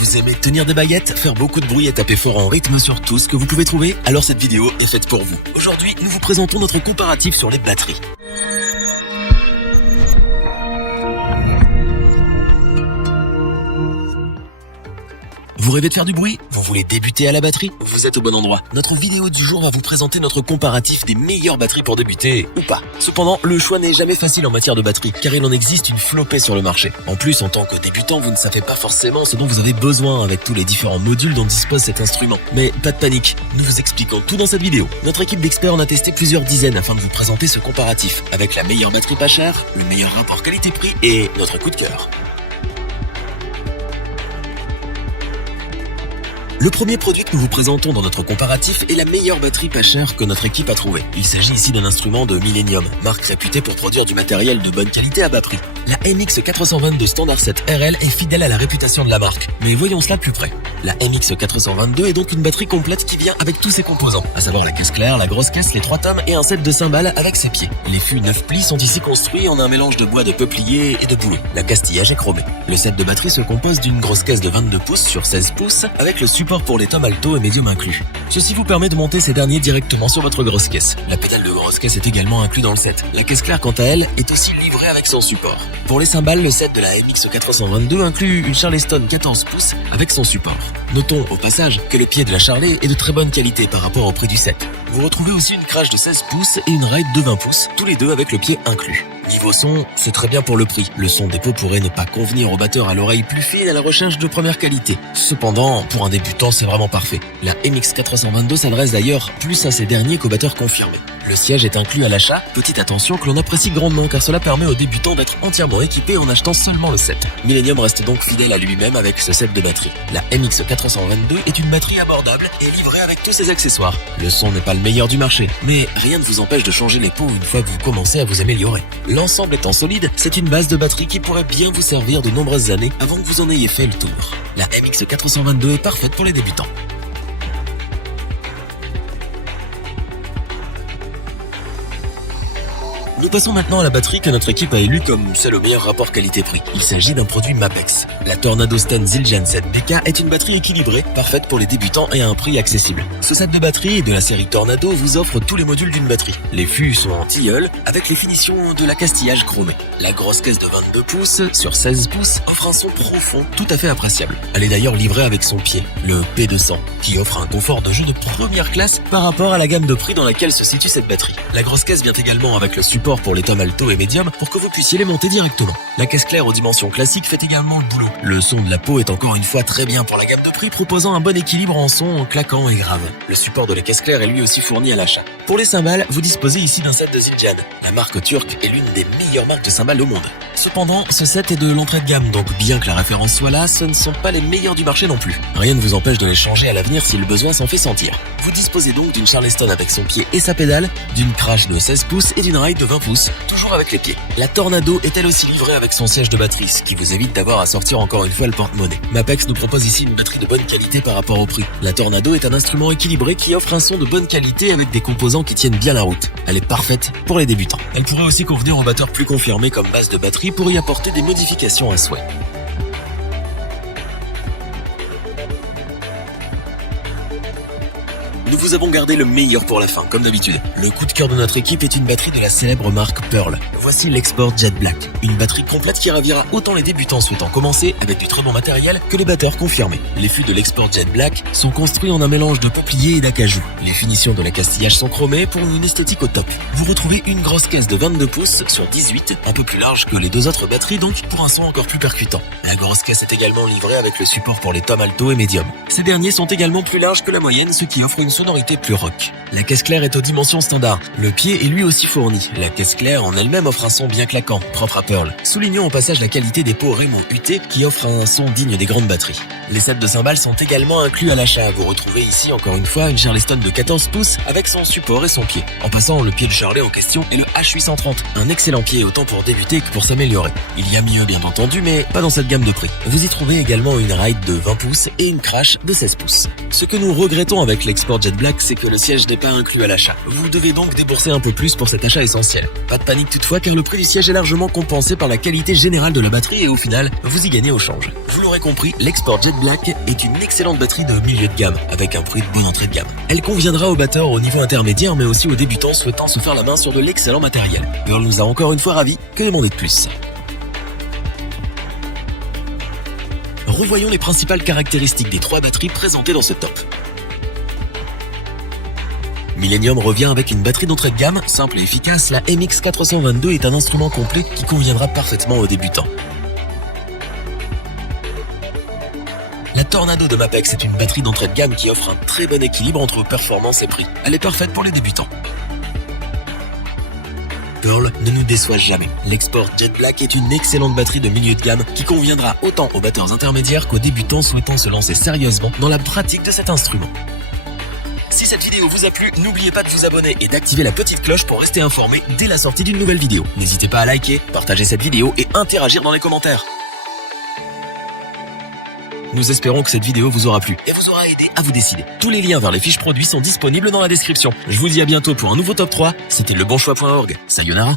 Vous aimez tenir des baguettes, faire beaucoup de bruit et taper fort en rythme sur tout ce que vous pouvez trouver? Alors cette vidéo est faite pour vous. Aujourd'hui, nous vous présentons notre comparatif sur les batteries. Vous rêvez de faire du bruit? Vous voulez débuter à la batterie? Vous êtes au bon endroit. Notre vidéo du jour va vous présenter notre comparatif des meilleures batteries pour débuter, ou pas. Cependant, le choix n'est jamais facile en matière de batterie, car il en existe une flopée sur le marché. En plus, en tant que débutant, vous ne savez pas forcément ce dont vous avez besoin avec tous les différents modules dont dispose cet instrument. Mais pas de panique, nous vous expliquons tout dans cette vidéo. Notre équipe d'experts en a testé plusieurs dizaines afin de vous présenter ce comparatif, avec la meilleure batterie pas chère, le meilleur rapport qualité-prix et notre coup de cœur. Le premier produit que nous vous présentons dans notre comparatif est la meilleure batterie pas chère que notre équipe a trouvée. Il s'agit ici d'un instrument de Millennium, marque réputée pour produire du matériel de bonne qualité à bas prix. La MX422 Standard 7 RL est fidèle à la réputation de la marque, mais voyons cela de plus près. La MX422 est donc une batterie complète qui vient avec tous ses composants, à savoir la caisse claire, la grosse caisse, les 3 tomes et un set de cymbales avec ses pieds. Les fûts 9 plis sont ici construits en un mélange de bois de peuplier et de bouleau. La castillage est chromé. Le set de batterie se compose d'une grosse caisse de 22 pouces sur 16 pouces avec le support pour les tomes alto et médium inclus. Ceci vous permet de monter ces derniers directement sur votre grosse caisse. La pédale de grosse caisse est également inclus dans le set. La caisse claire, quant à elle, est aussi livrée avec son support. Pour les cymbales, le set de la MX422 inclut une Charleston 14 pouces avec son support. Notons au passage que le pied de la Charlet est de très bonne qualité par rapport au prix du set. Vous retrouvez aussi une crash de 16 pouces et une ride de 20 pouces, tous les deux avec le pied inclus. Niveau son, c'est très bien pour le prix. Le son des pots pourrait ne pas convenir au batteur à l'oreille plus fine à la recherche de première qualité. Cependant, pour un débutant, c'est vraiment parfait. La MX422 s'adresse d'ailleurs plus à ces derniers qu'aux batteurs confirmés. Le siège est inclus à l'achat, petite attention que l'on apprécie grandement car cela permet aux débutants d'être entièrement équipés en achetant seulement le set. Millennium reste donc fidèle à lui-même avec ce set de batterie. La MX422 est une batterie abordable et livrée avec tous ses accessoires. Le son n'est pas le meilleur du marché, mais rien ne vous empêche de changer les pots une fois que vous commencez à vous améliorer. L'ensemble étant solide, c'est une base de batterie qui pourrait bien vous servir de nombreuses années avant que vous en ayez fait le tour. La MX422 est parfaite pour les débutants. Nous passons maintenant à la batterie que notre équipe a élue comme celle au meilleur rapport qualité-prix. Il s'agit d'un produit Mapex. La Tornado Sten Zildjian 7BK est une batterie équilibrée, parfaite pour les débutants et à un prix accessible. Ce set de batterie de la série Tornado vous offre tous les modules d'une batterie. Les fûts sont en tilleul avec les finitions de la castillage chromée. La grosse caisse de 22 pouces sur 16 pouces offre un son profond tout à fait appréciable. Elle est d'ailleurs livrée avec son pied, le P200, qui offre un confort de jeu de première classe par rapport à la gamme de prix dans laquelle se situe cette batterie. La grosse caisse vient également avec le support pour les tomes alto et médium pour que vous puissiez les monter directement. La caisse claire aux dimensions classiques fait également le boulot. Le son de la peau est encore une fois très bien pour la gamme de prix, proposant un bon équilibre en son claquant et grave. Le support de la caisse claire est lui aussi fourni à l'achat. Pour les cymbales, vous disposez ici d'un set de Zildjian. La marque turque est l'une des meilleures marques de cymbales au monde. Cependant, ce set est de l'entrée de gamme, donc bien que la référence soit là, ce ne sont pas les meilleurs du marché non plus. Rien ne vous empêche de les changer à l'avenir si le besoin s'en fait sentir. Vous disposez donc d'une Charleston avec son pied et sa pédale, d'une crash de 16 pouces et d'une ride de 20 pouces, toujours avec les pieds. La Tornado est elle aussi livrée avec son siège de batterie, ce qui vous évite d'avoir à sortir encore une fois le porte-monnaie. Mapex nous propose ici une batterie de bonne qualité par rapport au prix. La Tornado est un instrument équilibré qui offre un son de bonne qualité avec des composants qui tiennent bien la route. Elle est parfaite pour les débutants. Elle pourrait aussi convenir aux batteurs plus confirmés comme base de batterie pour y apporter des modifications à souhait. Nous vous avons gardé le meilleur pour la fin, comme d'habitude. Le coup de cœur de notre équipe est une batterie de la célèbre marque Pearl. Voici l'Export Jet Black, une batterie complète qui ravira autant les débutants souhaitant commencer avec du très bon matériel que les batteurs confirmés. Les fûts de l'Export Jet Black sont construits en un mélange de peuplier et d'acajou. Les finitions de la castillage sont chromées pour une esthétique au top. Vous retrouvez une grosse caisse de 22 pouces sur 18, un peu plus large que les deux autres batteries donc pour un son encore plus percutant. La grosse caisse est également livrée avec le support pour les tomes alto et médium. Ces derniers sont également plus larges que la moyenne, ce qui offre une sonorité plus rock. La caisse claire est aux dimensions standard. Le pied est lui aussi fourni. La caisse claire en elle-même offre un son bien claquant, propre à Pearl. Soulignons au passage la qualité des pots Raymond UT qui offrent un son digne des grandes batteries. Les sets de cymbales sont également inclus à l'achat. Vous retrouvez ici encore une fois une Charleston de 14 pouces avec son support et son pied. En passant, le pied de Charlet en question est le H830, un excellent pied autant pour débuter que pour s'améliorer. Il y a mieux bien entendu, mais pas dans cette gamme de prix. Vous y trouvez également une ride de 20 pouces et une crash de 16 pouces. Ce que nous regrettons avec l'Export Jet Jet Black, c'est que le siège n'est pas inclus à l'achat. Vous devez donc débourser un peu plus pour cet achat essentiel. Pas de panique toutefois, car le prix du siège est largement compensé par la qualité générale de la batterie et au final, vous y gagnez au change. Vous l'aurez compris, l'Export Jet Black est une excellente batterie de milieu de gamme, avec un prix de bonne entrée de gamme. Elle conviendra aux batteurs au niveau intermédiaire, mais aussi aux débutants souhaitant se faire la main sur de l'excellent matériel. Pearl nous a encore une fois ravis, que demander de plus? Revoyons les principales caractéristiques des 3 batteries présentées dans ce top. Millennium revient avec une batterie d'entrée de gamme, simple et efficace. La MX422 est un instrument complet qui conviendra parfaitement aux débutants. La Tornado de Mapex est une batterie d'entrée de gamme qui offre un très bon équilibre entre performance et prix. Elle est parfaite pour les débutants. Pearl ne nous déçoit jamais. L'Export Jet Black est une excellente batterie de milieu de gamme qui conviendra autant aux batteurs intermédiaires qu'aux débutants souhaitant se lancer sérieusement dans la pratique de cet instrument. Si cette vidéo vous a plu, n'oubliez pas de vous abonner et d'activer la petite cloche pour rester informé dès la sortie d'une nouvelle vidéo. N'hésitez pas à liker, partager cette vidéo et interagir dans les commentaires. Nous espérons que cette vidéo vous aura plu et vous aura aidé à vous décider. Tous les liens vers les fiches produits sont disponibles dans la description. Je vous dis à bientôt pour un nouveau top 3. C'était lebonchoix.org. Sayonara.